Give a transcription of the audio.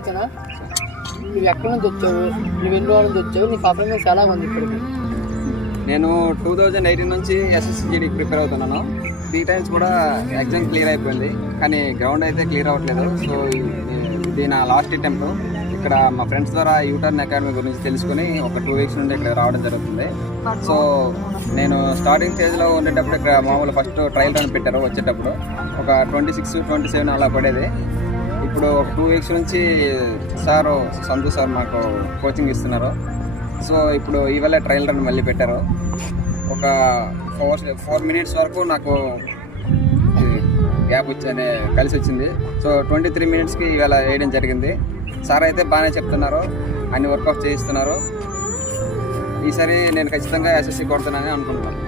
కాల్చనా? నువ్వు ఎక్కడి నుంచి వచ్చావు, నువ్వు ఎన్ని రోజుల నుంచి వచ్చావు, నీ పర్ఫార్మెన్స్ ఎలా ఉంది ఇప్పటికి? నేను 2018 నుంచి SSCGDకి ప్రిపేర్ అవుతున్నాను. 3 times కూడా ఎగ్జామ్ క్లియర్ అయిపోయింది, కానీ గ్రౌండ్ అయితే క్లియర్ అవ్వట్లేదు. సో ఇది నా లాస్ట్ అటెంప్ట్. ఇక్కడ మా ఫ్రెండ్స్ ద్వారా యూటర్న్ అకాడమీ గురించి తెలుసుకుని ఒక 2 weeks నుండి ఇక్కడ రావడం జరుగుతుంది. సో నేను స్టార్టింగ్ స్టేజ్లో ఉండేటప్పుడు ఇక్కడ మామూలు ఫస్ట్ ట్రయల్ రన్ పెట్టారు. వచ్చేటప్పుడు ఒక 26, 27 అలా పడేది. ఇప్పుడు ఒక 2 weeks నుంచి సంతోష్ సార్ మాకు కోచింగ్ ఇస్తున్నారు. సో ఇప్పుడు ఇవాళ ట్రయల్ రన్ మళ్ళీ పెట్టారు. ఒక 4 minutes వరకు నాకు గ్యాప్ కలిసి వచ్చింది. సో 23 minutesకి ఇవాళ వేయడం జరిగింది. సార్ అయితే బాగానే చెప్తున్నారు, అన్ని వర్కౌట్ చేయిస్తున్నారు. ఈసారి నేను ఖచ్చితంగా SSC కొడుతున్నానని అనుకుంటున్నాను.